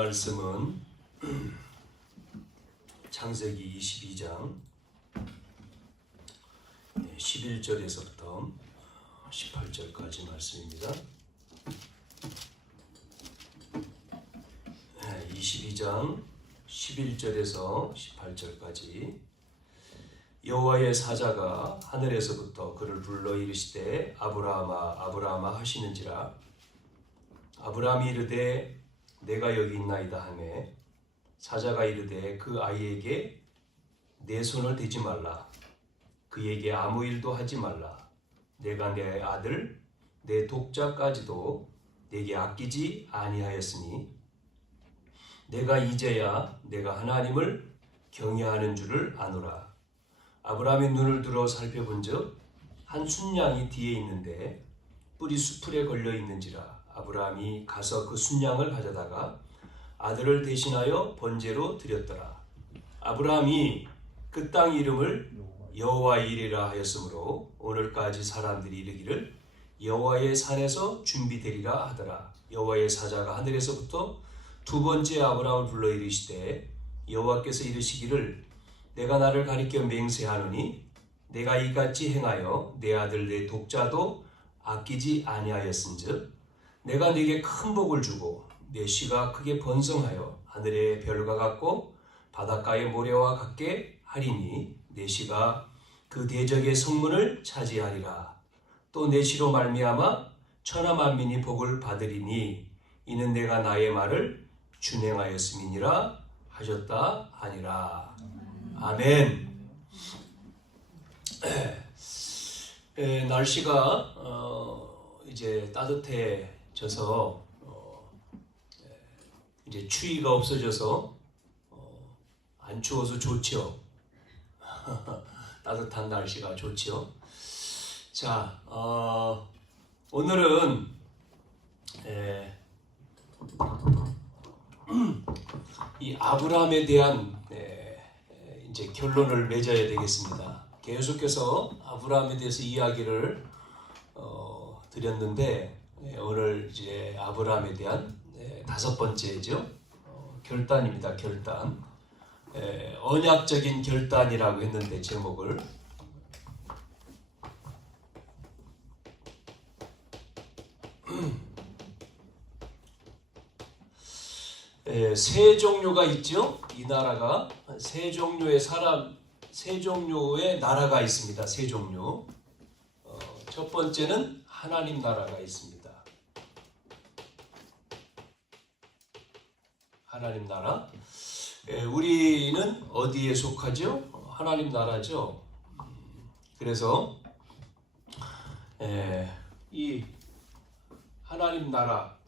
말씀은 창세기 22장 11절에서부터 18절까지 말씀입니다. 22장 11절에서 18절까지 여호와의 사자가 하늘에서부터 그를 불러 이르시되 아브라함아 아브라함아 하시는지라. 아브라함이 이르되 내가 여기 있나이다 하매 사자가 이르되 그 아이에게 내 손을 대지 말라. 그에게 아무 일도 하지 말라. 내가 내 아들 내 독자까지도 내게 아끼지 아니하였으니 내가 이제야 내가 하나님을 경외하는 줄을 아노라. 아브라함의 눈을 들어 살펴본즉 한 순양이 뒤에 있는데 뿔이 수풀에 걸려 있는지라. 아브라함이 가서 그 순양을 가져다가 아들을 대신하여 번제로 드렸더라. 아브라함이 그 땅 이름을 여호와 이레라 하였으므로 오늘까지 사람들이 이르기를 여호와의 산에서 준비되리라 하더라. 여호와의 사자가 하늘에서부터 두 번째 아브라함을 불러 이르시되 여호와께서 이르시기를 내가 나를 가리켜 맹세하노니 내가 이같이 행하여 내 아들 내 독자도 아끼지 아니하였은즉 내가 네게 큰 복을 주고 내 씨가 크게 번성하여 하늘의 별과 같고 바닷가의 모래와 같게 하리니 내 씨가 그 대적의 성문을 차지하리라. 또 내 씨로 말미암아 천하 만민이 복을 받으리니 이는 내가 나의 말을 준행하였음이니라 하셨다 하니라. 아멘. 날씨가 이제 따뜻해져서 이제 추위가 없어져서 안 추워서 좋죠. 따뜻한 날씨가 좋죠. 자, 오늘은 이 아브라함에 대한 이제 결론을 맺어야 되겠습니다. 계속해서 아브라함에 대해서 이야기를 드렸는데 오늘 이제 아브라함에 대한 다섯 번째죠. 결단입니다. 결단. 언약적인 결단이라고 했는데 제목을 세 종류가 있죠. 이 나라가 세 종류의 사람, 세 종류의 나라가 있습니다. 세 종류. 첫 번째는 하나님 나라가 있습니다. 하나님 나라. 우리는 어디에 속하죠? 하나님 나라죠. 그래서 이 하나님 나라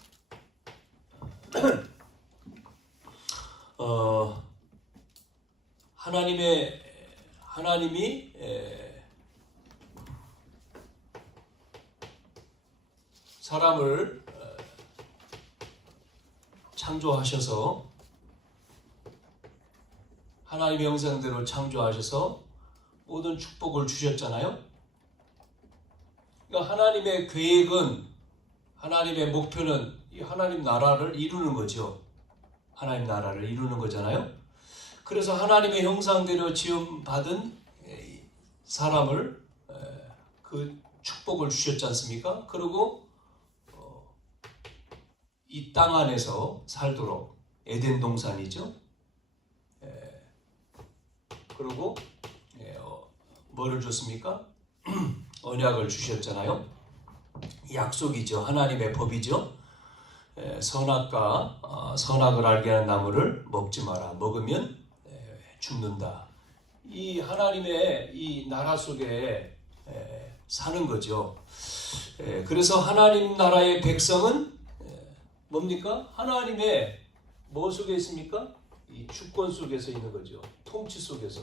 하나님이 사람을 창조하셔서 하나님의 형상대로 창조하셔서 모든 축복을 주셨잖아요. 그러니까 하나님의 계획은, 하나님의 목표는 이 하나님 나라를 이루는 거죠. 하나님 나라를 이루는 거잖아요. 그래서 하나님의 형상대로 지음받은 사람을 그 축복을 주셨지 않습니까? 그리고 이 땅 안에서 살도록 에덴 동산이죠. 그리고 뭐를 줬습니까? 언약을 주셨잖아요. 약속이죠. 하나님의 법이죠. 선악과 선악을 알게 하는 나무를 먹지 마라. 먹으면 죽는다. 이 하나님의 이 나라 속에 사는 거죠. 그래서 하나님 나라의 백성은 뭡니까? 하나님의 뭐 속에 있습니까? 이 주권 속에서 있는 거죠. 통치 속에서.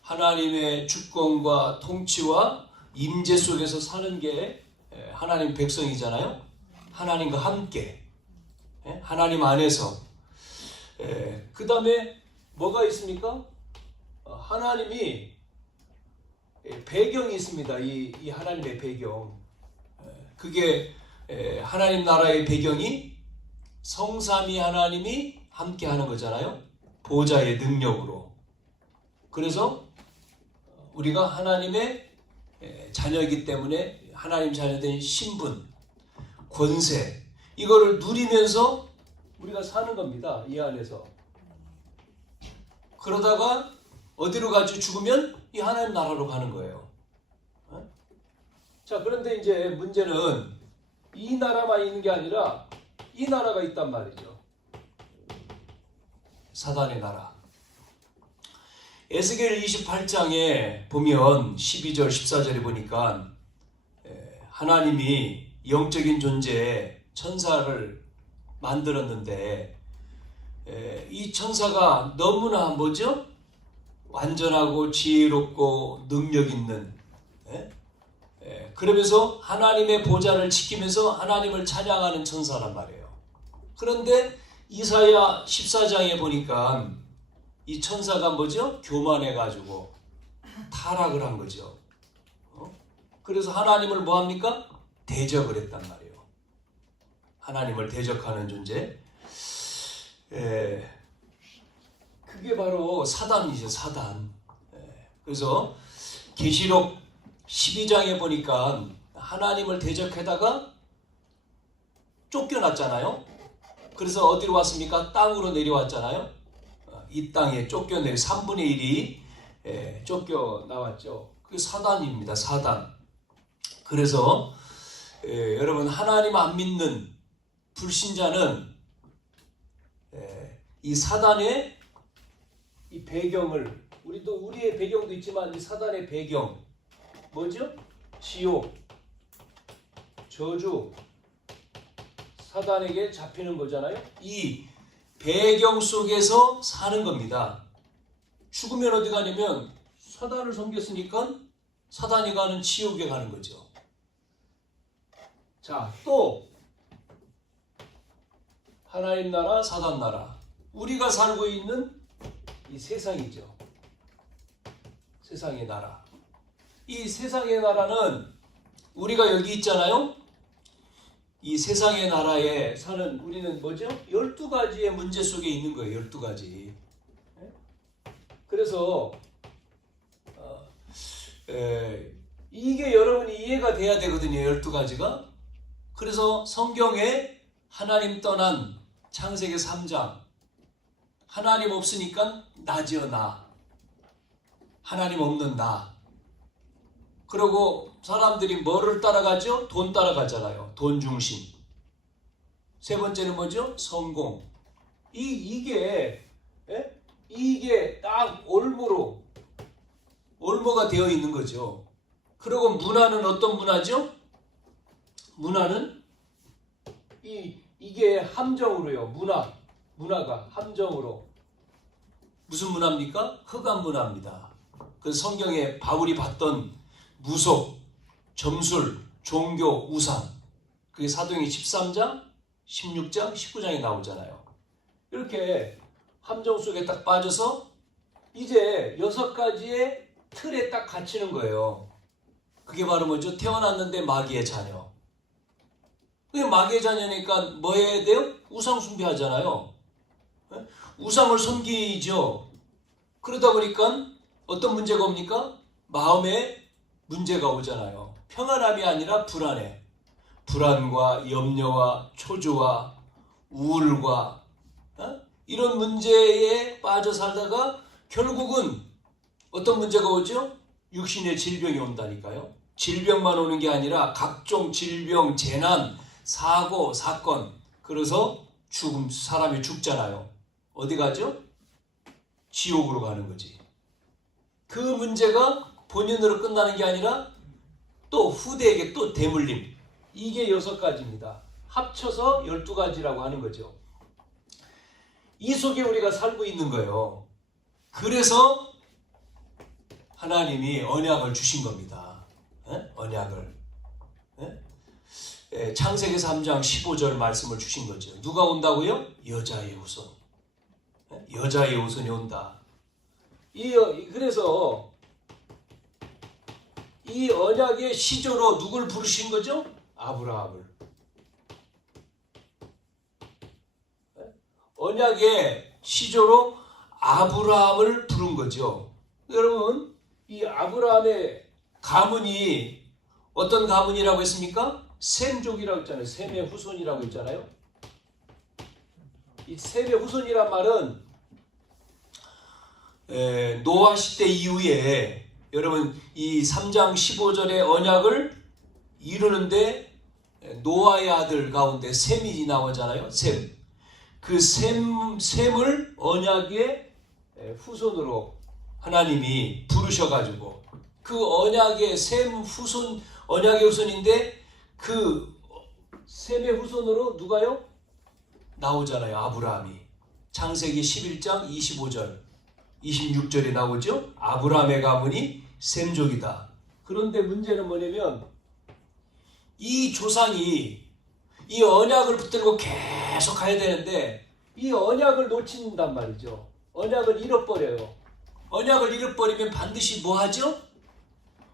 하나님의 주권과 통치와 임재 속에서 사는 게 하나님 백성이잖아요. 하나님과 함께. 하나님 안에서. 그 다음에 뭐가 있습니까? 하나님이 배경이 있습니다. 이 하나님의 배경. 그게 하나님 나라의 배경이 성삼위 하나님이 함께 하는 거잖아요. 보좌의 능력으로. 그래서 우리가 하나님의 자녀이기 때문에 하나님 자녀된 신분, 권세, 이거를 누리면서 우리가 사는 겁니다. 이 안에서. 그러다가 어디로 가지? 죽으면 이 하나님 나라로 가는 거예요. 자, 그런데 이제 문제는 이 나라만 있는 게 아니라 이 나라가 있단 말이죠. 사단의 나라. 에스겔 28장에 보면 12절 14절에 보니까 하나님이 영적인 존재에 천사를 만들었는데 이 천사가 너무나 뭐죠? 완전하고 지혜롭고 능력 있는, 그러면서 하나님의 보좌를 지키면서 하나님을 찬양하는 천사란 말이에요. 그런데 이사야 14장에 보니까 이 천사가 뭐죠? 교만해가지고 타락을 한 거죠. 그래서 하나님을 뭐합니까? 대적을 했단 말이에요. 하나님을 대적하는 존재. 그게 바로 사단이죠. 사단. 그래서 계시록 12장에 보니까 하나님을 대적하다가 쫓겨났잖아요. 그래서 어디로 왔습니까? 땅으로 내려왔잖아요. 이 땅에 쫓겨내려 3분의 1이 쫓겨나왔죠. 그게 사단입니다. 사단. 그래서 여러분, 하나님 안 믿는 불신자는 이 사단의 이 배경을, 우리의 배경도 있지만 이 사단의 배경 뭐죠? 지옥, 저주, 사단에게 잡히는 거잖아요. 이 배경 속에서 사는 겁니다. 죽으면 어디 가냐면 사단을 섬겼으니까 사단이 가는 지옥에 가는 거죠. 자, 또 하나님 나라, 사단 나라. 우리가 살고 있는 이 세상이죠. 세상의 나라. 이 세상의 나라는 우리가 여기 있잖아요. 이 세상의 나라에 사는 우리는 뭐죠? 12가지의 문제 속에 있는 거예요. 12가지. 그래서 이게 여러분이 이해가 돼야 되거든요. 12가지가. 그래서 성경에 하나님 떠난 창세기 3장, 하나님 없으니까 나지어 나, 하나님 없는 나. 그리고 사람들이 뭐를 따라가죠? 돈 따라가잖아요. 돈 중심. 세 번째는 뭐죠? 성공. 이게 딱 올모가 되어 있는 거죠. 그리고 문화는 어떤 문화죠? 문화는 이게 함정으로요. 문화가 함정으로. 무슨 문화입니까? 흑암 문화입니다. 그 성경에 바울이 봤던 무속, 점술, 종교, 우상. 그게 사도행전 13장, 16장, 19장에 나오잖아요. 이렇게 함정 속에 딱 빠져서 이제 6가지의 틀에 딱 갇히는 거예요. 그게 바로 뭐죠? 태어났는데 마귀의 자녀. 그게 마귀의 자녀니까 뭐 해야 돼요? 우상 숭배하잖아요. 우상을 섬기죠. 그러다 보니까 어떤 문제가 옵니까? 마음에 문제가 오잖아요. 평안함이 아니라 불안해. 불안과 염려와 초조와 우울과 이런 문제에 빠져 살다가 결국은 어떤 문제가 오죠? 육신의 질병이 온다니까요. 질병만 오는 게 아니라 각종 질병, 재난, 사고, 사건. 그래서 사람이 죽잖아요. 어디 가죠? 지옥으로 가는 거지. 그 문제가 본인으로 끝나는 게 아니라 또 후대에게 또 대물림. 이게 6가지입니다. 합쳐서 12가지라고 하는 거죠. 이 속에 우리가 살고 있는 거예요. 그래서 하나님이 언약을 주신 겁니다. 언약을. 창세기 3장 15절 말씀을 주신 거죠. 누가 온다고요? 여자의 후손. 여자의 후손이 온다. 그래서 이 언약의 시조로 누굴 부르신 거죠? 아브라함을. 언약의 시조로 아브라함을 부른 거죠. 여러분, 이 아브라함의 가문이 어떤 가문이라고 했습니까? 셈족이라고 했잖아요. 셈의 후손이라고 했잖아요. 이 셈의 후손이란 말은 노아 시대 이후에 여러분 이 3장 15절의 언약을 이루는데 노아의 아들 가운데 셈이 나오잖아요. 셈. 그 셈을 언약의 후손으로 하나님이 부르셔가지고 그 언약의 셈 후손, 언약의 후손인데 그 셈의 후손으로 누가요? 나오잖아요. 아브라함이. 창세기 11장 25절, 26절에 나오죠. 아브라함의 가문이 셈족이다. 그런데 문제는 뭐냐면 이 조상이 이 언약을 붙들고 계속 가야 되는데 이 언약을 놓친단 말이죠. 언약을 잃어버려요. 언약을 잃어버리면 반드시 뭐 하죠?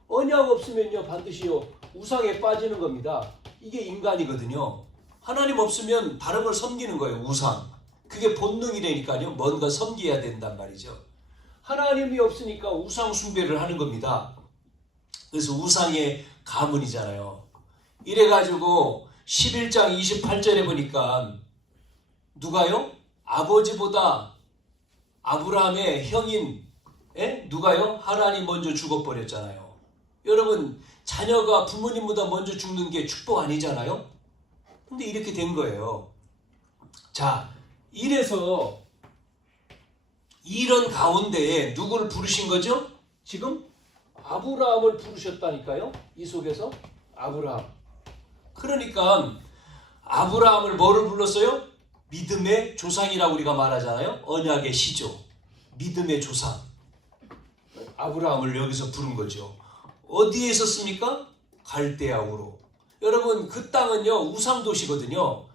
언약 없으면요 반드시요 우상에 빠지는 겁니다. 이게 인간이거든요. 하나님 없으면 다른 걸 섬기는 거예요. 우상. 그게 본능이라니까요. 뭔가 섬겨야 된단 말이죠. 하나님이 없으니까 우상 숭배를 하는 겁니다. 그래서 우상의 가문이잖아요. 이래가지고 11장 28절에 보니까 누가요? 아버지보다 아브라함의 형인 누가요? 하란이 먼저 죽어버렸잖아요. 여러분 자녀가 부모님보다 먼저 죽는 게 축복 아니잖아요. 근데 이렇게 된 거예요. 자, 이래서 이런 가운데에 누구를 부르신 거죠? 지금 아브라함을 부르셨다니까요. 이 속에서 아브라함. 그러니까 아브라함을 뭐를 불렀어요? 믿음의 조상이라고 우리가 말하잖아요. 언약의 시조. 믿음의 조상. 아브라함을 여기서 부른 거죠. 어디에 있었습니까? 갈대아우로. 여러분 그 땅은요 우상 도시거든요.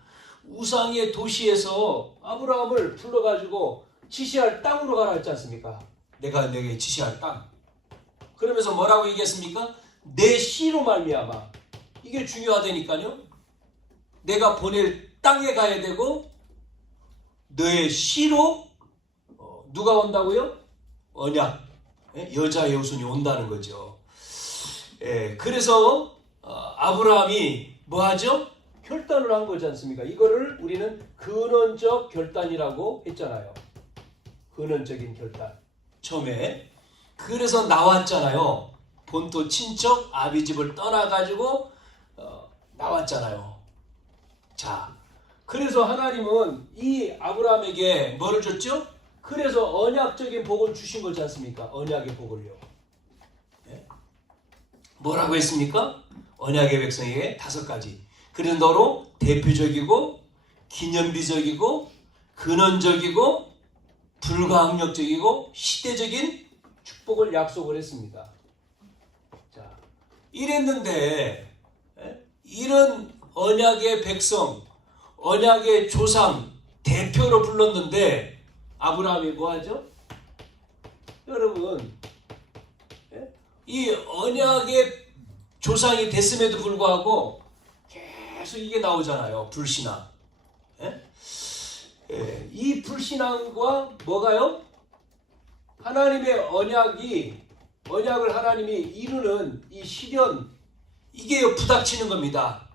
우상의 도시에서 아브라함을 불러가지고 지시할 땅으로 가라 했지 않습니까? 내가 내게 지시할 땅. 그러면서 뭐라고 얘기했습니까? 내 씨로 말미암아. 이게 중요하다니까요. 내가 보낼 땅에 가야 되고 너의 씨로 누가 온다고요? 언약. 여자의 후손이 온다는 거죠. 그래서 아브라함이 뭐 하죠? 결단을 한 거지 않습니까? 이거를 우리는 근원적 결단이라고 했잖아요. 근원적인 결단. 처음에. 그래서 나왔잖아요. 본토 친척 아비집을 떠나가지고 나왔잖아요. 자, 그래서 하나님은 이 아브라함에게 뭐를 줬죠? 그래서 언약적인 복을 주신 거지 않습니까? 언약의 복을요. 뭐라고 했습니까? 언약의 백성에게 5가지. 그래서 너로 대표적이고 기념비적이고 근원적이고 불가항력적이고 시대적인 축복을 약속을 했습니다. 자, 이랬는데 이런 언약의 백성, 언약의 조상 대표로 불렀는데 아브라함이 뭐하죠? 여러분 이 언약의 조상이 됐음에도 불구하고 계속 이게 나오잖아요. 불신앙. 이 불신앙과 뭐가요? 하나님의 언약을 하나님이 이루는 이 시련, 이게 부닥치는 겁니다.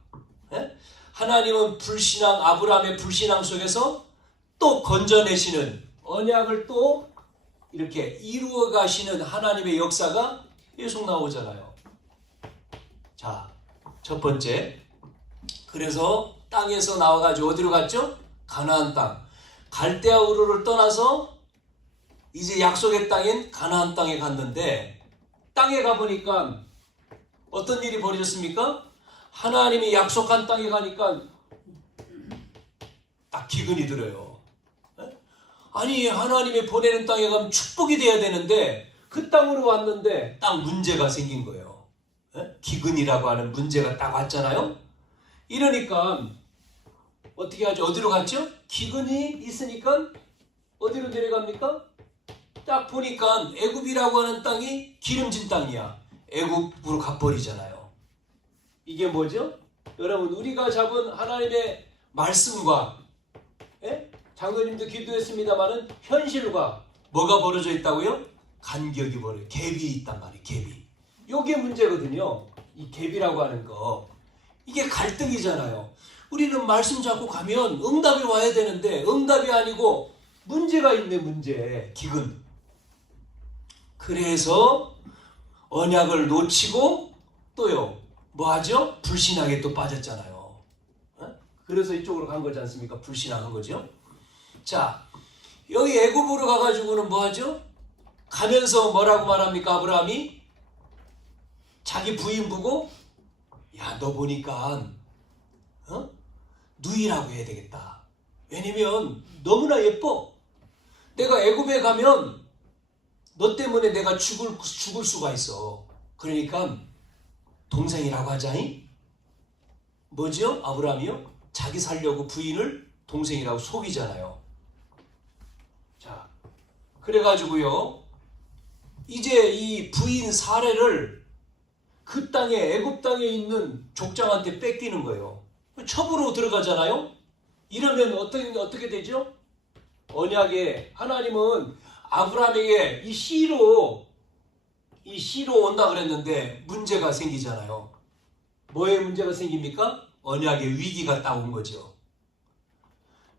하나님은 불신앙, 아브라함의 불신앙 속에서 또 건져내시는 언약을 또 이렇게 이루어 가시는 하나님의 역사가 계속 나오잖아요. 자, 첫 번째. 그래서 땅에서 나와가지고 어디로 갔죠? 가나안 땅. 갈대아 우르를 떠나서 이제 약속의 땅인 가나안 땅에 갔는데 땅에 가보니까 어떤 일이 벌어졌습니까? 하나님이 약속한 땅에 가니까 딱 기근이 들어요. 아니 하나님이 보내는 땅에 가면 축복이 돼야 되는데 그 땅으로 왔는데 딱 문제가 생긴 거예요. 기근이라고 하는 문제가 딱 왔잖아요. 이러니까 어떻게 하죠? 어디로 갔죠? 기근이 있으니까 어디로 내려갑니까? 딱 보니까 애굽이라고 하는 땅이 기름진 땅이야. 애굽으로 가버리잖아요. 이게 뭐죠? 여러분 우리가 잡은 하나님의 말씀과 장로님도 기도했습니다만은 현실과 뭐가 벌어져 있다고요? 간격이 갭이 있단 말이에요. 갭이. 요게 문제거든요. 이 갭이라고 하는 거. 이게 갈등이잖아요. 우리는 말씀 잡고 가면 응답이 와야 되는데 응답이 아니고 문제가 있네, 문제. 기근. 그래서 언약을 놓치고 또요. 뭐 하죠? 불신앙에 또 빠졌잖아요. 그래서 이쪽으로 간 거지 않습니까? 불신앙한 거죠. 자, 여기 애굽으로 가가지고는 뭐 하죠? 가면서 뭐라고 말합니까? 아브라함이 자기 부인 보고 야, 너 보니까 누이라고 해야 되겠다. 왜냐면 너무나 예뻐. 내가 애굽에 가면 너 때문에 내가 죽을 수가 있어. 그러니까 동생이라고 하자니? 뭐죠? 아브라함이요? 자기 살려고 부인을 동생이라고 속이잖아요. 자, 그래가지고요. 이제 이 부인 사례를 그 땅에 애굽 땅에 있는 족장한테 뺏기는 거예요. 첩으로 들어가잖아요. 이러면 어떻게 되죠? 언약에 하나님은 아브라함에게 이 씨로 온다 그랬는데 문제가 생기잖아요. 뭐에 문제가 생깁니까? 언약의 위기가 딱 온 거죠.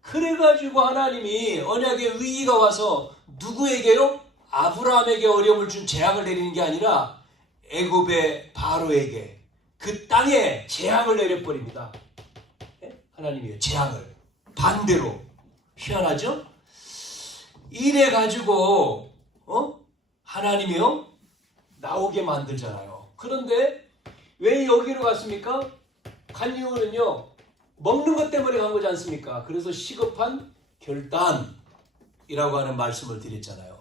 그래가지고 하나님이 언약의 위기가 와서 누구에게요? 아브라함에게 어려움을 준 재앙을 내리는 게 아니라 애굽의 바로에게 그 땅에 재앙을 내려버립니다. 하나님이요, 재앙을 반대로. 희한하죠? 이래가지고 하나님이요 나오게 만들잖아요. 그런데 왜 여기로 갔습니까? 간 이유는요 먹는 것 때문에 간 거지 않습니까? 그래서 시급한 결단이라고 하는 말씀을 드렸잖아요.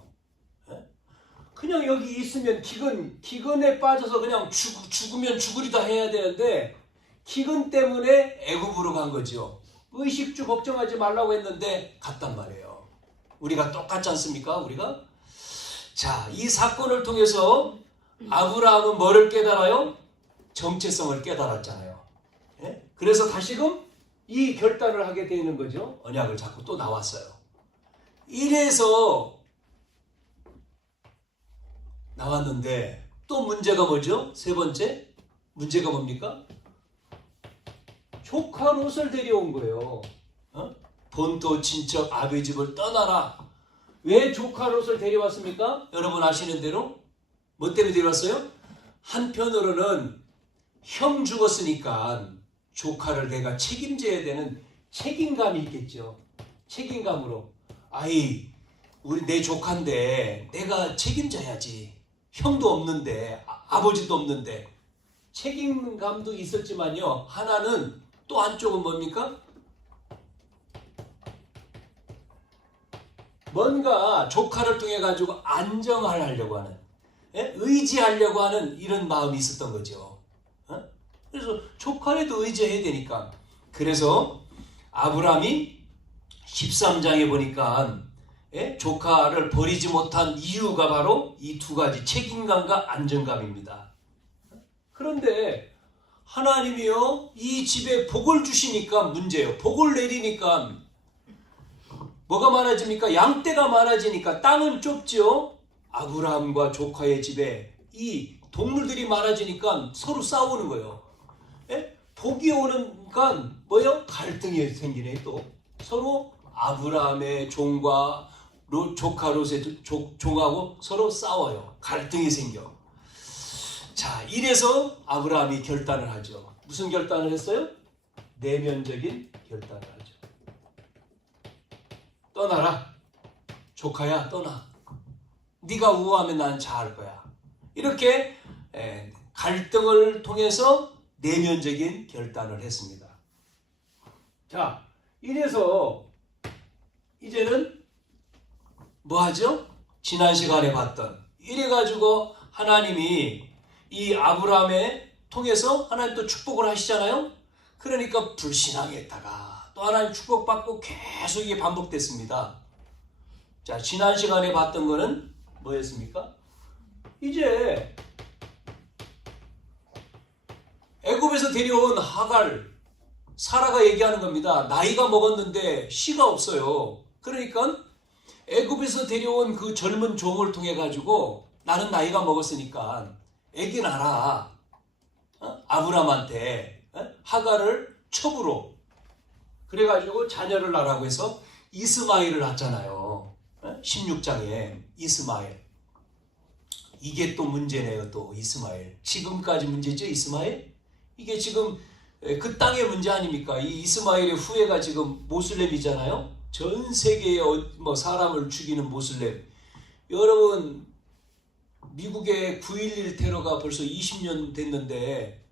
그냥 여기 있으면 기근에 빠져서 그냥 죽으면 죽으리다 해야 되는데 기근 때문에 애굽으로 간 거죠. 의식주 걱정하지 말라고 했는데 갔단 말이에요. 우리가 똑같지 않습니까? 우리가? 자, 이 사건을 통해서 아브라함은 뭐를 깨달아요? 정체성을 깨달았잖아요. 예? 그래서 다시금 이 결단을 하게 되는 거죠. 언약을 잡고 또 나왔어요. 이래서 나왔는데 또 문제가 뭐죠? 세 번째 문제가 뭡니까? 조카 롯을 데려온 거예요. 본토 친척 아비 집을 떠나라. 왜 조카 롯을 데려왔습니까? 여러분 아시는 대로 뭐 때문에 데려왔어요? 한편으로는 형 죽었으니까 조카를 내가 책임져야 되는 책임감이 있겠죠. 책임감으로 아이 우리 내 조카인데 내가 책임져야지. 형도 없는데 아버지도 없는데 책임감도 있었지만요. 하나는 또 한쪽은 뭡니까? 뭔가 조카를 통해 가지고 안정하려고 하는, 의지하려고 하는 이런 마음이 있었던 거죠. 그래서 조카에도 의지해야 되니까. 그래서 아브라함이 13장에 보니까 조카를 버리지 못한 이유가 바로 이 두 가지 책임감과 안정감입니다. 그런데 하나님이요 이 집에 복을 주시니까 문제예요. 복을 내리니까 뭐가 많아집니까? 양떼가 많아지니까 땅은 좁죠. 아브라함과 조카의 집에 이 동물들이 많아지니까 서로 싸우는 거예요. 복이 오니까 뭐예요? 갈등이 생기네. 또 서로 아브라함의 종과 조카 롯의 종하고 서로 싸워요. 갈등이 생겨. 자, 이래서 아브라함이 결단을 하죠. 무슨 결단을 했어요? 내면적인 결단을 하죠. 떠나라. 조카야 떠나. 네가 우호하면 나는 잘할 거야. 이렇게 갈등을 통해서 내면적인 결단을 했습니다. 자, 이래서 이제는 뭐 하죠? 지난 시간에 봤던 이래가지고 하나님이 이 아브라함에 통해서 하나님 또 축복을 하시잖아요. 그러니까 불신앙했다가 또 하나님 축복받고 계속 이게 반복됐습니다. 자, 지난 시간에 봤던 거는 뭐였습니까? 이제 애굽에서 데려온 하갈, 사라가 얘기하는 겁니다. 나이가 먹었는데 씨가 없어요. 그러니까 애굽에서 데려온 그 젊은 종을 통해 가지고 나는 나이가 먹었으니까 애기 낳아라. 아브람한테 하갈을 첩으로 그래가지고 자녀를 낳으라고 해서 이스마엘을 낳잖아요. 16장에 이스마엘. 이게 또 문제네요. 또 이스마엘. 지금까지 문제죠. 이스마엘. 이게 지금 그 땅의 문제 아닙니까? 이 이스마엘의 후예가 지금 모슬렘이잖아요. 전 세계에 뭐 사람을 죽이는 모슬렘. 여러분 미국의 9.11 테러가 벌써 20년 됐는데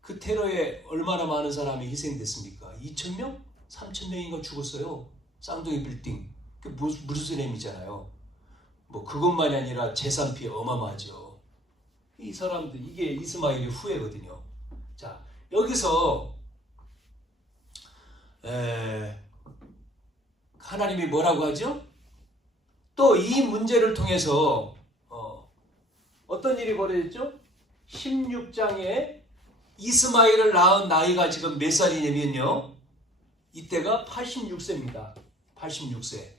그 테러에 얼마나 많은 사람이 희생됐습니까? 2,000명? 3,000명인가 죽었어요. 쌍둥이 빌딩. 그 무슬림이잖아요. 뭐 그것만이 아니라 재산 피해 어마어마하죠. 이 사람들 이게 이스마엘의 후예거든요. 자, 여기서 하나님이 뭐라고 하죠? 또 이 문제를 통해서 어떤 일이 벌어졌죠? 16장에 이스마엘을 낳은 나이가 지금 몇 살이냐면요. 이때가 86세입니다. 86세.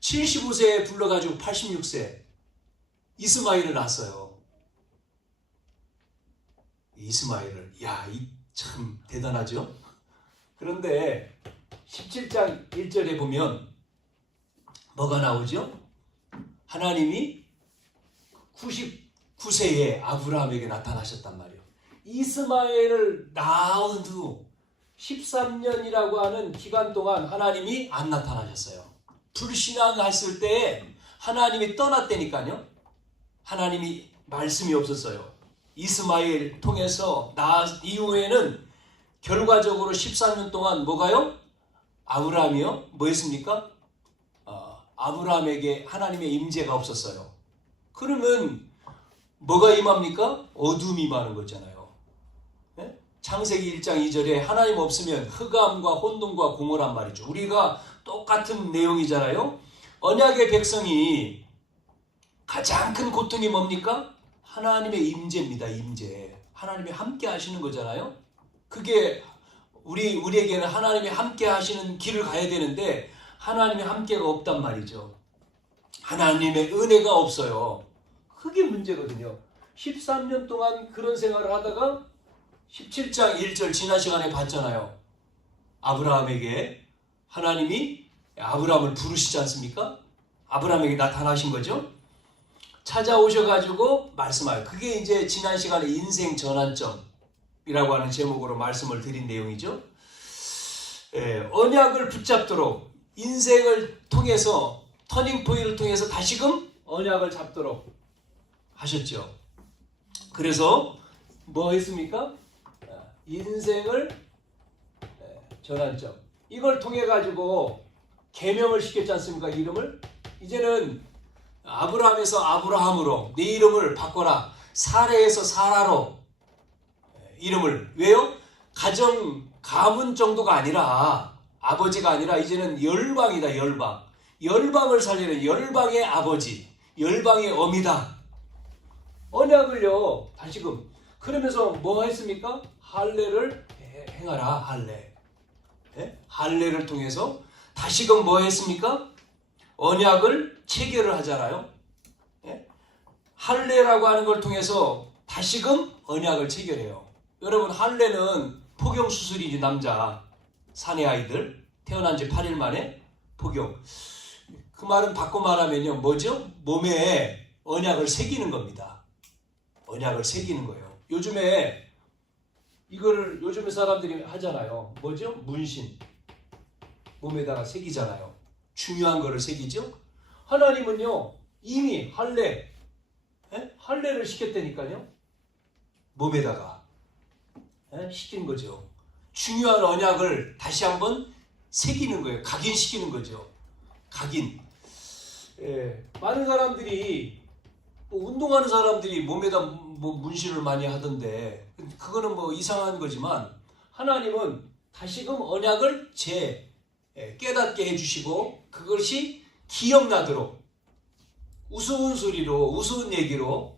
75세에 불러가지고 86세. 이스마엘을 낳았어요. 이스마엘을. 야, 이 참 대단하죠? 그런데 17장 1절에 보면 뭐가 나오죠? 하나님이 99세에 아브라함에게 나타나셨단 말이에요. 이스마엘을 낳은 후 13년이라고 하는 기간 동안 하나님이 안 나타나셨어요. 불신앙했을 때 하나님이 떠났다니까요. 하나님이 말씀이 없었어요. 이스마엘 통해서 낳은 이후에는 결과적으로 14년 동안 뭐가요? 아브라함이요? 뭐 했습니까? 아브라함에게 하나님의 임재가 없었어요. 그러면 뭐가 임합니까? 어둠이 임하는 거잖아요. 네? 창세기 1장 2절에 하나님 없으면 흑암과 혼돈과 공허란 말이죠. 우리가 똑같은 내용이잖아요. 언약의 백성이 가장 큰 고통이 뭡니까? 하나님의 임재입니다. 임재. 하나님이 함께 하시는 거잖아요. 그게 우리에게는 하나님이 함께 하시는 길을 가야 되는데 하나님의 함께가 없단 말이죠. 하나님의 은혜가 없어요. 그게 문제거든요. 13년 동안 그런 생활을 하다가 17장 1절 지난 시간에 봤잖아요. 아브라함에게 하나님이 아브라함을 부르시지 않습니까? 아브라함에게 나타나신 거죠. 찾아오셔가지고 말씀하여. 그게 이제 지난 시간에 인생 전환점이라고 하는 제목으로 말씀을 드린 내용이죠. 언약을 붙잡도록 인생을 통해서 터닝포인트를 통해서 다시금 언약을 잡도록 하셨죠. 그래서 뭐 했습니까? 인생을 전환점. 이걸 통해 가지고 계명을 시켰지 않습니까? 이름을. 이제는 아브라함에서 아브라함으로 네 이름을 바꿔라. 사레에서 사라로 이름을. 왜요? 가정 가문 정도가 아니라 아버지가 아니라 이제는 열방이다. 열방. 열방을 살리는 열방의 아버지, 열방의 어미다. 언약을요 다시금. 그러면서 뭐 했습니까? 할례를 행하라. 할례. 할례를 통해서 다시금 뭐 했습니까? 언약을 체결을 하잖아요. 할례라고 하는 걸 통해서 다시금 언약을 체결해요. 여러분 할례는 포경 수술이지. 남자 사내 아이들 태어난 지 8일 만에 포경. 그 말은 바꿔 말하면요 뭐죠? 몸에 언약을 새기는 겁니다. 언약을 새기는 거예요. 요즘에 이거를 요즘에 사람들이 하잖아요. 뭐죠? 문신. 몸에다가 새기잖아요. 중요한 거를 새기죠. 하나님은요 이미 할례, 할례를 시켰다니까요. 몸에다가 시킨 거죠. 중요한 언약을 다시 한번 새기는 거예요. 각인시키는 거죠. 각인. 많은 사람들이 뭐 운동하는 사람들이 몸에다 뭐 문신을 많이 하던데 그거는 뭐 이상한 거지만 하나님은 다시금 언약을 깨닫게 해주시고 그것이 기억나도록 우스운 소리로 우스운 얘기로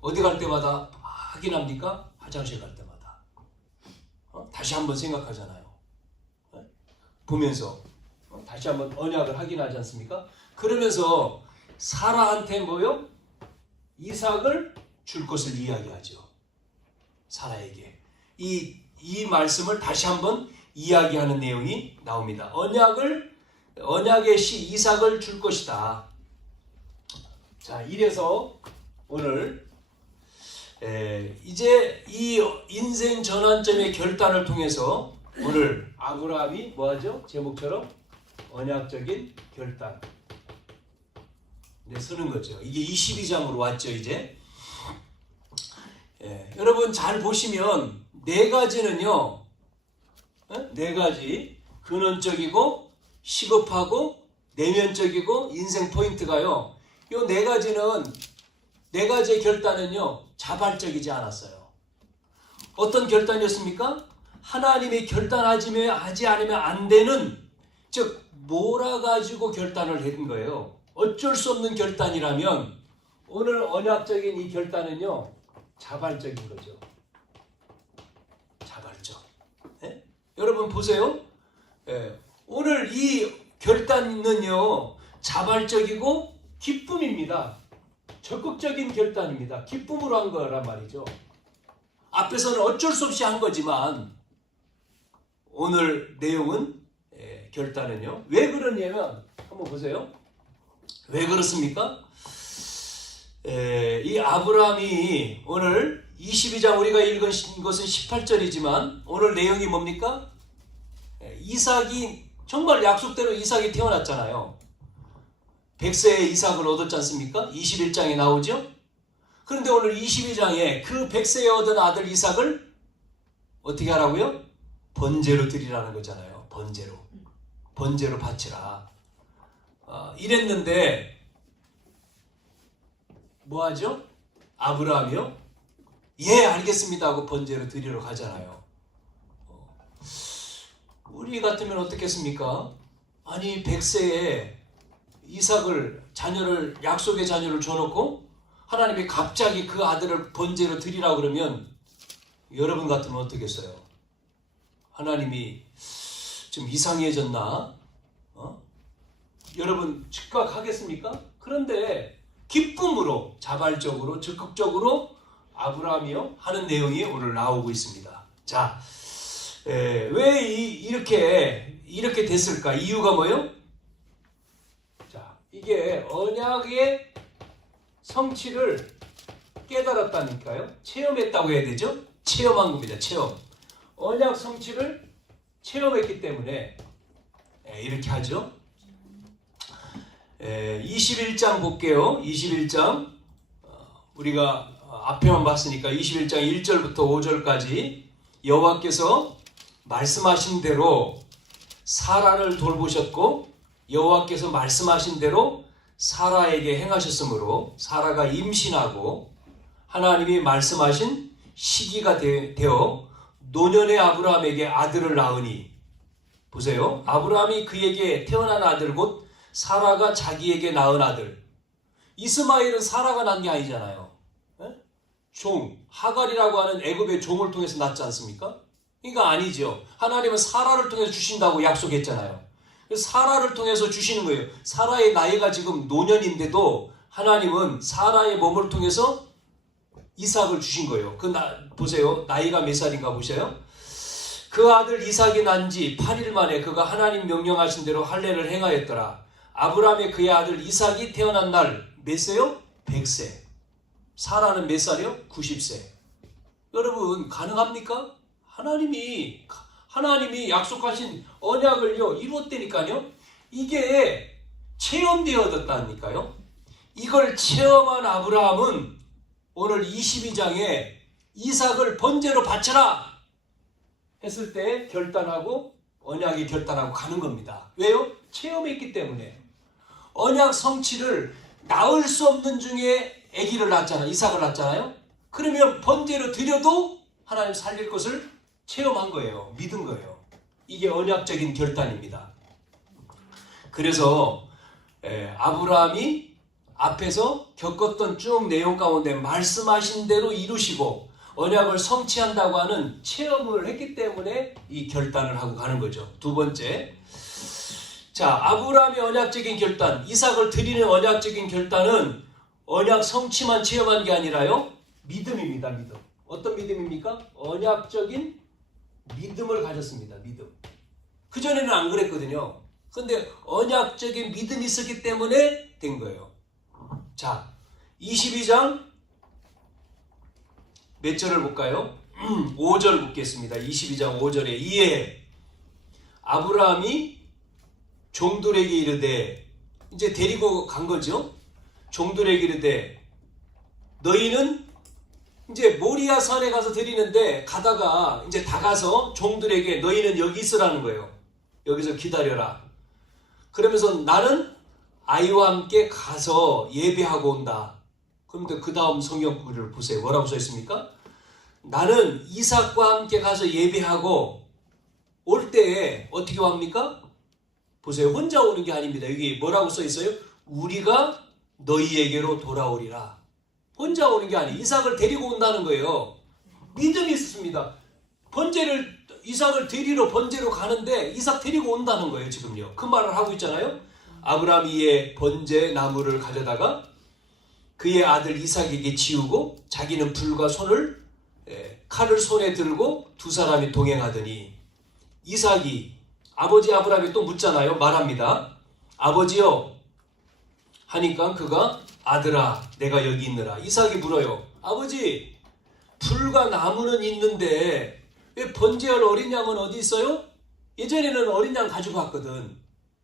어디 갈 때마다 확인합니까? 화장실 갈 때마다 다시 한번 생각하잖아요. 보면서 다시 한번 언약을 확인하지 않습니까? 그러면서 사라한테 뭐요? 이삭을 줄 것을 이야기하죠. 사라에게. 이 말씀을 다시 한번 이야기하는 내용이 나옵니다. 언약의 씨 이삭을 줄 것이다. 자, 이래서 오늘 이제 이 인생 전환점의 결단을 통해서 오늘 아브라함이 뭐하죠? 제목처럼 언약적인 결단 쓰는 거죠. 이게 22장으로 왔죠. 이제 여러분 잘 보시면 네 가지는요, 네 가지 근원적이고 시급하고 내면적이고 인생 포인트가요, 이 네 가지는, 네 가지의 결단은요 자발적이지 않았어요. 어떤 결단이었습니까? 하나님이 결단하지 않으면 안 되는, 즉 몰아가지고 결단을 한 거예요. 어쩔 수 없는 결단이라면 오늘 언약적인 이 결단은요 자발적인 거죠. 자발적. 네? 여러분 보세요. 오늘 이 결단은요 자발적이고 기쁨입니다. 적극적인 결단입니다. 기쁨으로 한 거란 말이죠. 앞에서는 어쩔 수 없이 한 거지만 오늘 내용은 결단은요 왜 그러냐면 한번 보세요. 왜 그렇습니까? 이 아브라함이 오늘 22장 우리가 읽은 것은 18절이지만 오늘 내용이 뭡니까? 이삭이 정말 약속대로 이삭이 태어났잖아요. 100세의 이삭을 얻었지 않습니까? 21장에 나오죠? 그런데 오늘 22장에 그 100세에 얻은 아들 이삭을 어떻게 하라고요? 번제로 드리라는 거잖아요. 번제로 바치라. 이랬는데 뭐하죠? 아브라함이요? 예, 알겠습니다 하고 번제로 드리러 가잖아요. 우리 같으면 어떻겠습니까? 아니 100세에 이삭을, 약속의 자녀를 줘놓고 하나님이 갑자기 그 아들을 번제로 드리라 그러면 여러분 같으면 어떻겠어요? 하나님이 좀 이상해졌나? 여러분 즉각하겠습니까? 그런데 기쁨으로, 자발적으로, 적극적으로 아브라함이요 하는 내용이 오늘 나오고 있습니다. 자, 왜 이렇게 됐을까? 이유가 뭐예요? 자, 이게 언약의 성취를 깨달았다니까요. 체험했다고 해야 되죠? 체험한 겁니다. 체험. 언약 성취를 체험했기 때문에 이렇게 하죠. 21장 볼게요. 21장 우리가 앞에만 봤으니까 21장 1절부터 5절까지 여호와께서 말씀하신 대로 사라를 돌보셨고 여호와께서 말씀하신 대로 사라에게 행하셨으므로 사라가 임신하고 하나님이 말씀하신 시기가 되어 노년의 아브라함에게 아들을 낳으니, 보세요. 아브라함이 그에게 태어난 아들 곧 사라가 자기에게 낳은 아들. 이스마엘은 사라가 낳은 게 아니잖아요. 하갈이라고 하는 애굽의 종을 통해서 낳지 않습니까? 그러니까 아니죠. 하나님은 사라를 통해서 주신다고 약속했잖아요. 사라를 통해서 주시는 거예요. 사라의 나이가 지금 노년인데도 하나님은 사라의 몸을 통해서 이삭을 주신 거예요. 보세요. 나이가 몇 살인가 보세요. 그 아들 이삭이 난 지 8일 만에 그가 하나님 명령하신 대로 할례를 행하였더라. 아브라함의 그의 아들 이삭이 태어난 날 몇 세요? 100세. 사라는 몇 살이요? 90세. 여러분 가능합니까? 하나님이 약속하신 언약을요 이루었다니까요. 이게 체험되어졌다니까요. 이걸 체험한 아브라함은 오늘 22장에 이삭을 번제로 바쳐라 했을 때 결단하고 언약이 결단하고 가는 겁니다. 왜요? 체험했기 때문에. 언약 성취를 낳을 수 없는 중에 아기를 낳았잖아요. 이삭을 낳았잖아요. 그러면 번제로 드려도 하나님 살릴 것을 체험한 거예요. 믿은 거예요. 이게 언약적인 결단입니다. 그래서 아브라함이 앞에서 겪었던 쭉 내용 가운데 말씀하신 대로 이루시고 언약을 성취한다고 하는 체험을 했기 때문에 이 결단을 하고 가는 거죠. 두 번째, 자, 아브라함의 언약적인 결단, 이삭을 드리는 언약적인 결단은 언약 성취만 체험한 게 아니라요, 믿음입니다. 믿음. 어떤 믿음입니까? 언약적인 믿음을 가졌습니다. 믿음. 그전에는 안 그랬거든요. 근데 언약적인 믿음이 있었기 때문에 된 거예요. 자, 22장 몇 절을 볼까요? 5절 보겠습니다. 22장 5절에 이에 아브라함이 종들에게 이르되, 이제 데리고 간 거죠. 종들에게 이르되 너희는 이제 모리아 산에 가서 드리는데, 가다가 이제 다 가서 종들에게 너희는 여기 있으라는 거예요. 여기서 기다려라. 그러면서 나는 아이와 함께 가서 예배하고 온다. 그런데 그 다음 성경 구절을 보세요. 뭐라고 써 있습니까? 나는 이삭과 함께 가서 예배하고 올 때에 어떻게 합니까? 보세요. 혼자 오는 게 아닙니다. 여기 뭐라고 써 있어요? 우리가 너희에게로 돌아오리라. 혼자 오는 게 아니에요. 이삭을 데리고 온다는 거예요. 믿음이 있습니다. 이삭을 데리러 번제로 가는데 이삭 데리고 온다는 거예요. 지금요. 그 말을 하고 있잖아요. 아브라함이 이에 번제 나무를 가져다가 그의 아들 이삭에게 지우고 자기는 불과 칼을 손에 들고 두 사람이 동행하더니 이삭이, 아버지 아브라함이 또 묻잖아요. 말합니다. 아버지요 하니까 그가 아들아 내가 여기 있느라. 이삭이 물어요. 아버지, 불과 나무는 있는데 왜 번제할 어린 양은 어디 있어요? 예전에는 어린 양 가지고 왔거든.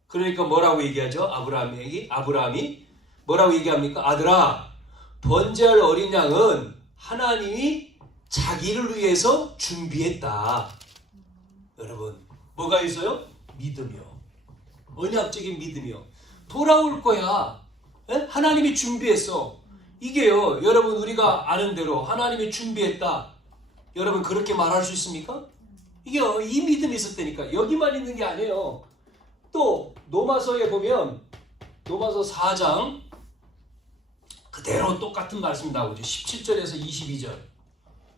그러니까 뭐라고 얘기하죠? 아브라함이 뭐라고 얘기합니까? 아들아, 번제할 어린 양은 하나님이 자기를 위해서 준비했다. 여러분, 뭐가 있어요? 믿음이요. 언약적인 믿음이요. 돌아올 거야. 에? 하나님이 준비했어. 이게요, 여러분, 우리가 아는 대로 하나님이 준비했다. 여러분, 그렇게 말할 수 있습니까? 이게 이 믿음이 있었다니까. 여기만 있는 게 아니에요. 또 로마서에 보면 로마서 4장 그대로 똑같은 말씀이 나오죠. 17절에서 22절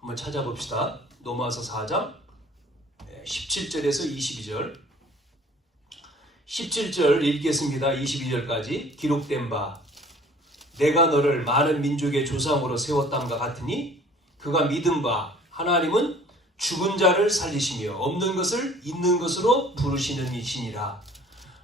한번 찾아봅시다. 로마서 4장 17절에서 22절. 17절 읽겠습니다. 22절까지. 기록된 바 내가 너를 많은 민족의 조상으로 세웠담과 같으니 그가 믿은 바 하나님은 죽은 자를 살리시며 없는 것을 있는 것으로 부르시는 이시니라.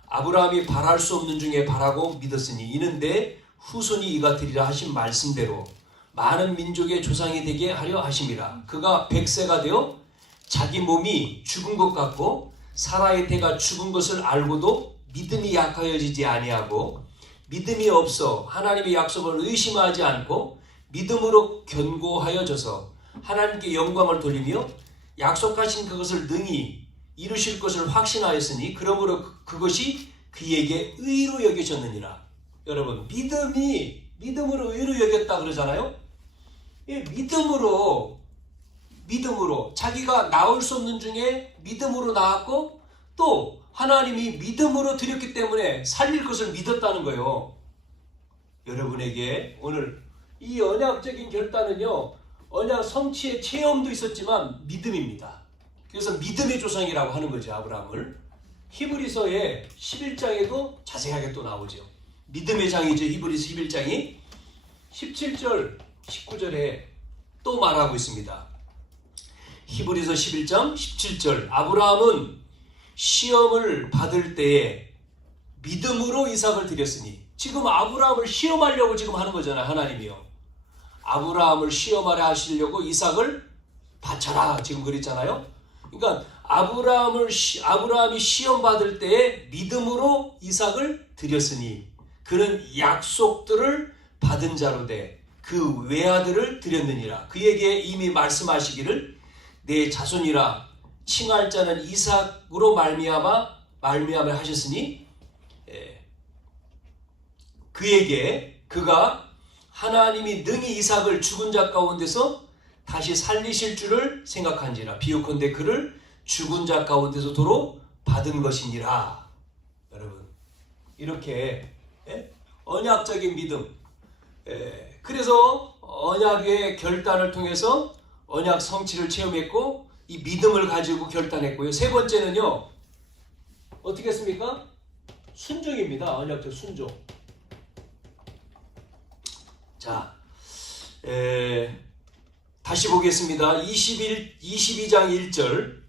아브라함이 바랄 수 없는 중에 바라고 믿었으니 이는데 후손이 이가 되리라 하신 말씀대로 많은 민족의 조상이 되게 하려 하심이라. 그가 100세가 되어 자기 몸이 죽은 것 같고 사라의 태가 죽은 것을 알고도 믿음이 약하여지지 아니하고 믿음이 없어 하나님의 약속을 의심하지 않고 믿음으로 견고하여져서 하나님께 영광을 돌리며 약속하신 그것을 능히 이루실 것을 확신하였으니 그러므로 그것이 그에게 의로 여겨졌느니라. 여러분, 믿음으로 의로 여겼다 그러잖아요. 믿음으로 자기가 나올 수 없는 중에 믿음으로 나왔고 또 하나님이 믿음으로 드렸기 때문에 살릴 것을 믿었다는 거예요. 여러분에게 오늘 이 언약적인 결단은요, 언약 성취의 체험도 있었지만 믿음입니다. 그래서 믿음의 조상이라고 하는 거죠. 아브라함을. 히브리서의 11장에도 자세하게 또 나오죠. 믿음의 장이죠. 히브리서 11장이 17절 19절에 또 말하고 있습니다. 히브리서 11장 17절 아브라함은 시험을 받을 때에 믿음으로 이삭을 드렸으니, 지금 아브라함을 시험하려고 지금 하는 거잖아요. 하나님이요. 아브라함을 시험하려 하시려고 이삭을 바쳐라 지금 그랬잖아요. 그러니까 아브라함이 시험 받을 때에 믿음으로 이삭을 드렸으니 그는 약속들을 받은 자로 돼 그 외아들을 드렸느니라. 그에게 이미 말씀하시기를 내 자손이라 칭할 자는 이삭으로 말미암아 하셨으니 그에게 그가 하나님이 능히 이삭을 죽은 자 가운데서 다시 살리실 줄을 생각한지라. 비유컨대 그를 죽은 자 가운데서 도로 받은 것이니라. 여러분, 이렇게 언약적인 믿음, 그래서 언약의 결단을 통해서 언약 성취를 체험했고 이 믿음을 가지고 결단했고요. 세 번째는요, 어떻게 했습니까? 순종입니다. 언약적 순종. 자, 다시 보겠습니다. 22장 1절.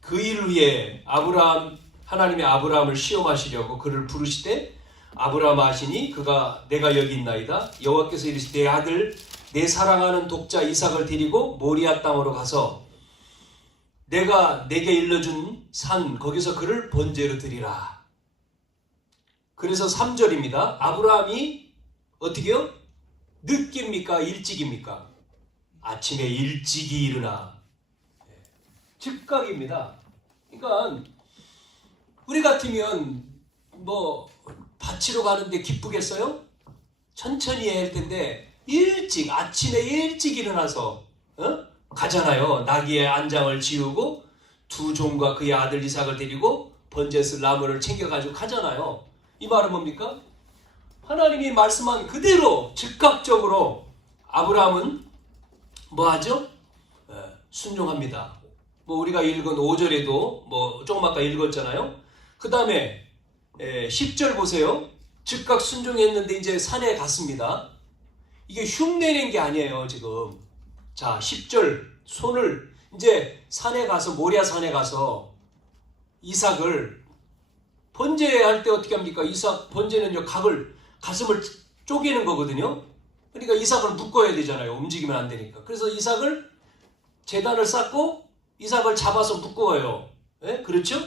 그 일 후에 하나님이 아브라함을 시험하시려고 그를 부르시되 아브라함 하시니 그가 내가 여기 있나이다. 여호와께서 이르시되 내 아들 내 사랑하는 독자 이삭을 데리고 모리아 땅으로 가서 내가 내게 일러준 산 거기서 그를 번제로 드리라. 그래서 3절입니다. 아브라함이 어떻게요? 늦게입니까? 일찍입니까? 아침에 일찍이 일어나. 즉각입니다. 그러니까 우리 같으면 뭐 밭으로 가는데 기쁘겠어요? 천천히 해야 할 텐데 일찍 아침에 일찍 일어나서 가잖아요. 나귀의 안장을 지우고 두 종과 그의 아들 이삭을 데리고 번제에 쓸 나무를 챙겨가지고 가잖아요. 이 말은 뭡니까? 하나님이 말씀한 그대로 즉각적으로 아브라함은 뭐하죠? 순종합니다. 뭐 우리가 읽은 5절에도 뭐 조금 아까 읽었잖아요. 그 다음에 10절 보세요. 즉각 순종했는데 이제 산에 갔습니다. 이게 흉내낸 게 아니에요 지금. 자 10절 손을 이제 산에 가서 모리아 산에 가서 이삭을 번제할 때 어떻게 합니까? 이삭 번제는요 가슴을 쪼개는 거거든요. 그러니까 이삭을 묶어야 되잖아요. 움직이면 안 되니까. 그래서 이삭을 제단을 쌓고 이삭을 잡아서 묶어요. 예? 그렇죠?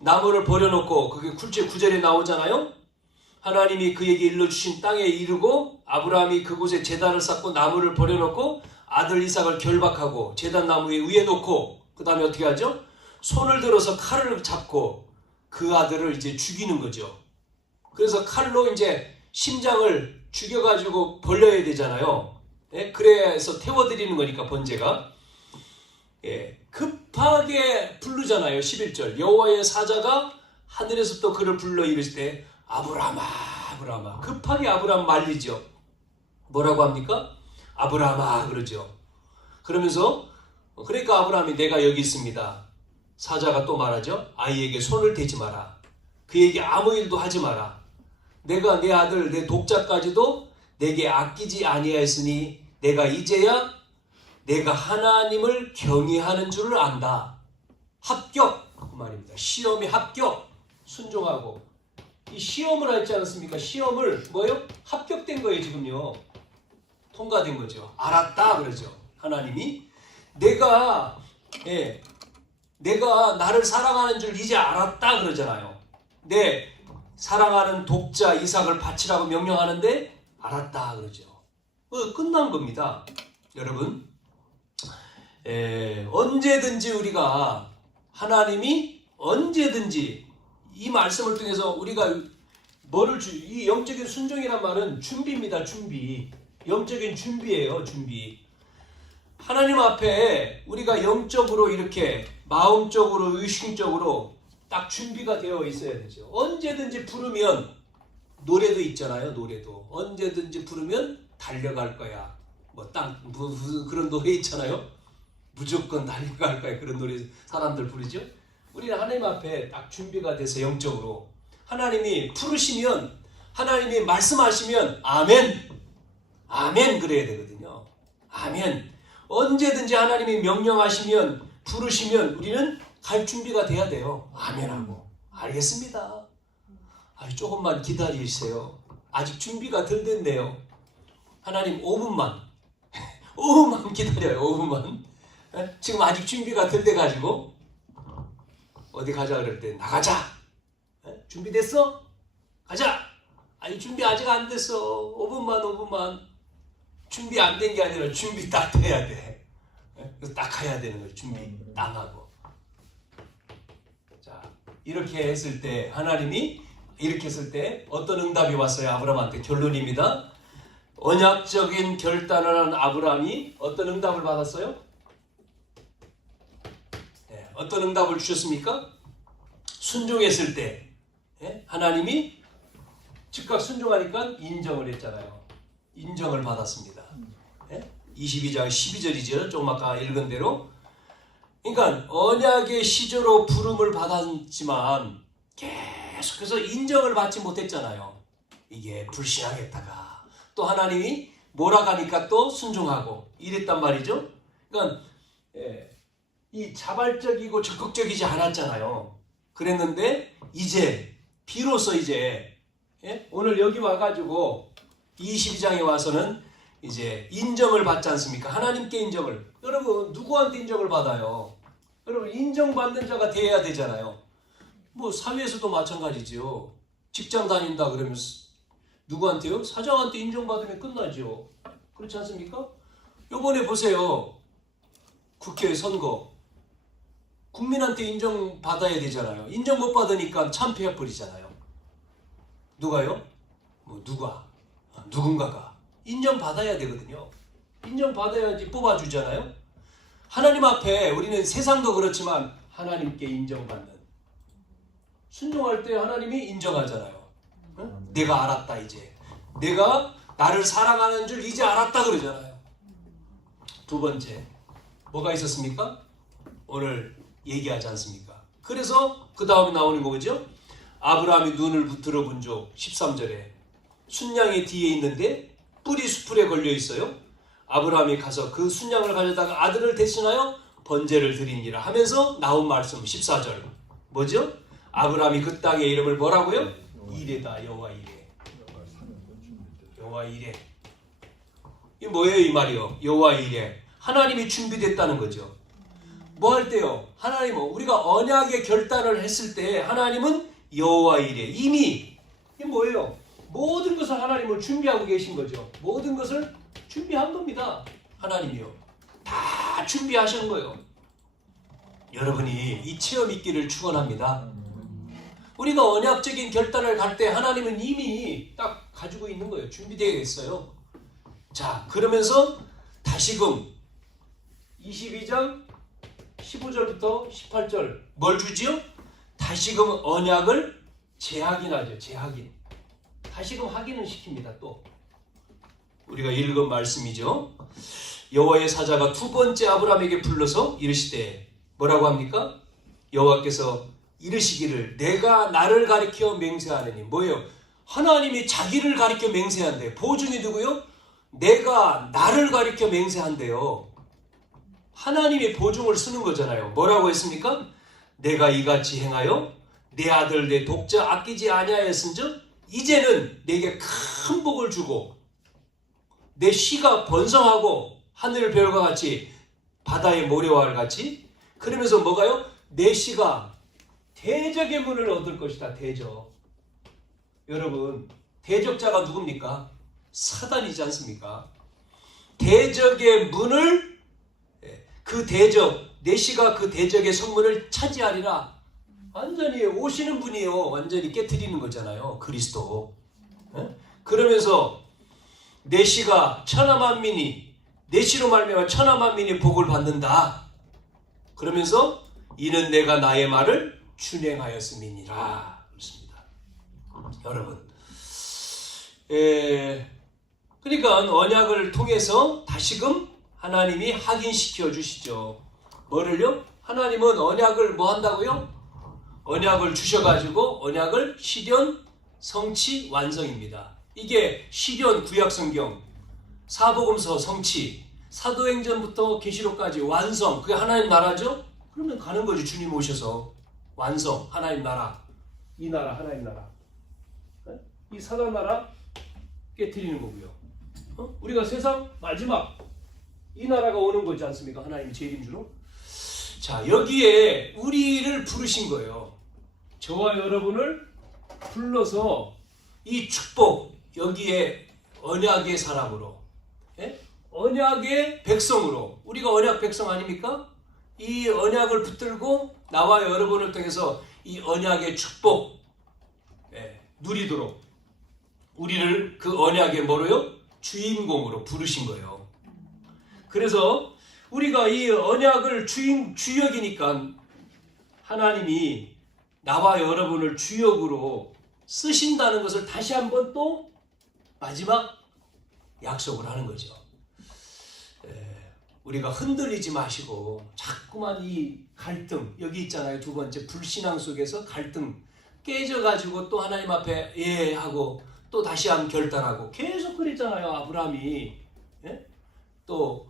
나무를 버려놓고 그게 9절에 나오잖아요. 하나님이 그에게 일러주신 땅에 이르고 아브라함이 그곳에 제단을 쌓고 나무를 버려놓고 아들 이삭을 결박하고 제단 나무 위에 놓고 그 다음에 어떻게 하죠? 손을 들어서 칼을 잡고 그 아들을 이제 죽이는 거죠. 그래서 칼로 이제 심장을 죽여가지고 벌려야 되잖아요. 예? 그래서 태워드리는 거니까 번제가. 예, 급하게 부르잖아요. 11절 여호와의 사자가 하늘에서부터 그를 불러 이르시되 아브라함아 아브라함아. 급하게 아브라함 말리죠. 뭐라고 합니까? 아브라함아 그러죠. 그러면서 그러니까 아브라함이 내가 여기 있습니다. 사자가 또 말하죠. 아이에게 손을 대지 마라. 그에게 아무 일도 하지 마라. 내가 내 아들 내 독자까지도 내게 아끼지 아니하였으니 내가 이제야 내가 하나님을 경외하는 줄을 안다. 합격 그 말입니다. 시험에 합격 순종하고 이 시험을 했지 않습니까? 시험을 뭐예요? 합격된 거예요 지금요. 통과된 거죠. 알았다 그러죠. 하나님이 내가 나를 사랑하는 줄 이제 알았다 그러잖아요. 내 사랑하는 독자 이삭을 바치라고 명령하는데 알았다 그러죠. 끝난 겁니다. 여러분 언제든지 우리가 하나님이 언제든지 이 말씀을 통해서 우리가 이 영적인 순종이란 말은 준비입니다. 준비. 영적인 준비예요. 준비. 하나님 앞에 우리가 영적으로 이렇게 마음적으로 의식적으로 딱 준비가 되어 있어야 되죠. 언제든지 부르면 노래도 있잖아요. 노래도 언제든지 부르면 달려갈 거야. 그런 노래 있잖아요. 무조건 달려갈 거야. 그런 노래 사람들 부르죠. 우리는 하나님 앞에 딱 준비가 돼서 영적으로 하나님이 부르시면 하나님이 말씀하시면 아멘 아멘 그래야 되거든요. 아멘. 언제든지 하나님이 명령하시면 부르시면 우리는 갈 준비가 돼야 돼요. 아멘하고 알겠습니다. 조금만 기다리세요. 아직 준비가 덜 됐네요. 하나님 5분만 기다려요. 5분만. 지금 아직 준비가 덜 돼가지고 어디 가자 그럴 때 나가자. 준비됐어? 가자. 아니 준비 아직 안 됐어. 5분만. 준비 안 된 게 아니라 준비 딱 해야 돼. 그래서 딱 가야 되는 거예요. 준비 딱 하고. 자 이렇게 했을 때 하나님이 이렇게 했을 때 어떤 응답이 왔어요? 아브라함한테. 결론입니다. 언약적인 결단을 한 아브라함이 어떤 응답을 받았어요? 어떤 응답을 주셨습니까? 순종했을 때 하나님이 즉각 순종하니까 인정을 했잖아요. 인정을 받았습니다. 22장 12절이죠. 조금 아까 읽은 대로. 그러니까 언약의 시조로 부름을 받았지만 계속해서 인정을 받지 못했잖아요. 이게 불신하겠다가 또 하나님이 몰아가니까 또 순종하고 이랬단 말이죠. 그러니까 이 자발적이고 적극적이지 않았잖아요. 그랬는데 이제 비로소 이제 오늘 여기 와가지고 22장에 와서는 이제 인정을 받지 않습니까? 하나님께 인정을. 여러분 누구한테 인정을 받아요? 여러분 인정받는 자가 되어야 되잖아요. 뭐 사회에서도 마찬가지죠. 직장 다닌다 그러면 누구한테요? 사장한테 인정받으면 끝나죠. 그렇지 않습니까? 요번에 보세요. 국회 선거. 국민한테 인정받아야 되잖아요. 인정 못 받으니까 참패해버리잖아요. 누가요? 뭐 누군가가 인정받아야 되거든요. 인정받아야지 뽑아주잖아요. 하나님 앞에 우리는 세상도 그렇지만 하나님께 인정받는, 순종할 때 하나님이 인정하잖아요. 응? 내가 알았다 이제. 내가 나를 사랑하는 줄 이제 알았다 그러잖아요. 두 번째 뭐가 있었습니까? 오늘 얘기하지 않습니까? 그래서 그 다음에 나오는 거죠. 아브라함이 눈을 붙들어 본 적 13절에 순양이 뒤에 있는데 뿔이 수풀에 걸려 있어요. 아브라함이 가서 그 순양을 가져다가 아들을 대신하여 번제를 드리니라 하면서 나온 말씀 14절 뭐죠? 아브라함이 그 땅의 이름을 뭐라고요? 이레다. 여호와 이레. 여호와 이레. 이게 뭐예요 이 말이요? 여호와 이레. 하나님이 준비됐다는 거죠. 뭐 할 때요? 하나님은 우리가 언약의 결단을 했을 때 하나님은 여호와 이레. 이미 이게 뭐예요? 모든 것을 하나님은 준비하고 계신 거죠. 모든 것을 준비한 겁니다. 하나님이요. 다 준비하신 거예요. 여러분이 이 체험 있기를 축원합니다. 우리가 언약적인 결단을 갈 때 하나님은 이미 딱 가지고 있는 거예요. 준비되어 있어요. 자, 그러면서 다시금 22장 15절부터 18절 뭘 주지요? 다시금 언약을 재확인하죠. 재확인. 다시금 확인을 시킵니다. 또 우리가 읽은 말씀이죠. 여호와의 사자가 두 번째 아브라함에게 불러서 이르시되 뭐라고 합니까? 여호와께서 이르시기를 내가 나를 가리켜 맹세하느니 뭐예요? 하나님이 자기를 가리켜 맹세한대요. 보증이 누구요? 내가 나를 가리켜 맹세한대요. 하나님이 보증을 쓰는 거잖아요. 뭐라고 했습니까? 내가 이같이 행하여 내 아들 내 독자 아끼지 아니하였은즉 이제는 내게 큰 복을 주고 내 씨가 번성하고 하늘 별과 같이 바다의 모래와 같이 그러면서 뭐가요? 내 씨가 대적의 문을 얻을 것이다. 대적. 여러분 대적자가 누굽니까? 사단이지 않습니까? 대적의 문을 그 대적 내 씨가 그 대적의 성문을 차지하리라. 완전히 오시는 분이요. 완전히 깨트리는 거잖아요. 그리스도. 그러면서 내 씨가 천하만민이 내 씨로 말미암아 천하만민이 복을 받는다. 그러면서 이는 내가 나의 말을 준행하였음이니라. 그렇습니다. 여러분 그러니까 언약을 통해서 다시금 하나님이 확인시켜 주시죠. 뭐를요? 하나님은 언약을 뭐 한다고요? 언약을 주셔가지고 언약을 실현, 성취, 완성입니다. 이게 실현 구약성경, 사복음서 성취, 사도행전부터 계시록까지 완성, 그게 하나님 나라죠? 그러면 가는 거죠. 주님 오셔서 완성, 하나님 나라, 이 나라, 하나님 나라, 이 사단 나라 깨트리는 거고요. 우리가 세상 마지막 이 나라가 오는 거지 않습니까? 하나님이 재림주로. 자, 여기에 우리를 부르신 거예요. 저와 여러분을 불러서 이 축복, 여기에 언약의 사람으로, 언약의 백성으로, 우리가 언약 백성 아닙니까? 이 언약을 붙들고 나와 여러분을 통해서 이 언약의 축복 누리도록 우리를 그 언약의 뭐로요? 주인공으로 부르신 거예요. 그래서 우리가 이 언약을 주역이니까 하나님이 나와 여러분을 주역으로 쓰신다는 것을 다시 한번 또 마지막 약속을 하는 거죠. 우리가 흔들리지 마시고 자꾸만 이 갈등, 여기 있잖아요. 두 번째 불신앙 속에서 갈등, 깨져가지고 또 하나님 앞에 예 하고 또 다시 한번 결단하고 계속 그랬잖아요. 아브라함이. 예? 또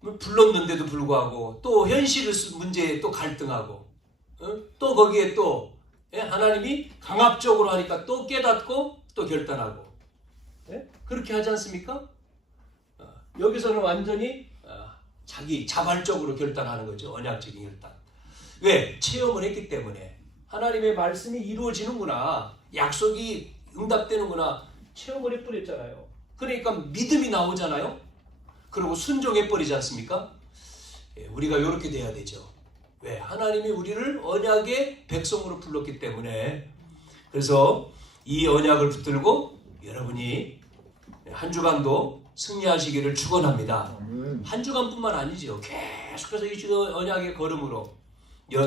불렀는데도 불구하고 또 현실 문제에 또 갈등하고 또 거기에 또 하나님이 강압적으로 하니까 또 깨닫고 또 결단하고 그렇게 하지 않습니까? 여기서는 완전히 자기 자발적으로 결단하는 거죠. 언약적인 결단. 왜? 체험을 했기 때문에 하나님의 말씀이 이루어지는구나, 약속이 응답되는구나 체험을 해버렸잖아요. 그러니까 믿음이 나오잖아요. 그리고 순종해버리지 않습니까? 우리가 이렇게 돼야 되죠. 왜? 하나님이 우리를 언약의 백성으로 불렀기 때문에. 그래서 이 언약을 붙들고 여러분이 한 주간도 승리하시기를 축원합니다. 한 주간뿐만 아니죠. 계속해서 이 언약의 걸음으로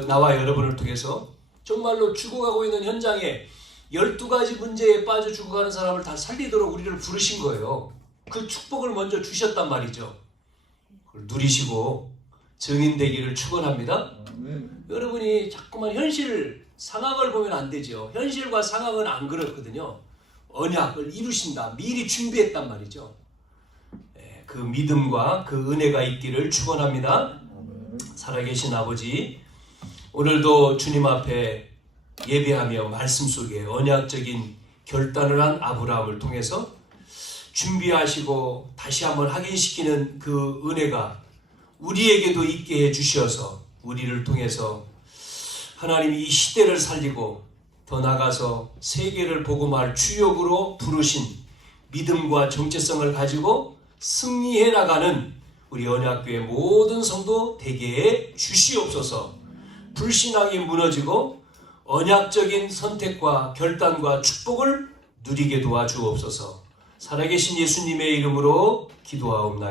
나와 여러분을 통해서 정말로 죽어가고 있는 현장에 12가지 문제에 빠져 죽어가는 사람을 다 살리도록 우리를 부르신 거예요. 그 축복을 먼저 주셨단 말이죠. 그걸 누리시고 증인되기를 축원합니다. 여러분이 자꾸만 현실 상황을 보면 안 되죠. 현실과 상황은 안 그렇거든요. 언약을 이루신다, 미리 준비했단 말이죠. 그 믿음과 그 은혜가 있기를 축원합니다. 살아계신 아버지, 오늘도 주님 앞에 예배하며 말씀 속에 언약적인 결단을 한 아브라함을 통해서 준비하시고 다시 한번 확인시키는 그 은혜가 우리에게도 있게 해주셔서 우리를 통해서 하나님이 이 시대를 살리고 더 나아가서 세계를 복음할 주역으로 부르신 믿음과 정체성을 가지고 승리해 나가는 우리 언약교회 모든 성도 되게 해 주시옵소서. 불신앙이 무너지고 언약적인 선택과 결단과 축복을 누리게 도와주옵소서. 살아계신 예수님의 이름으로 기도하옵나이다.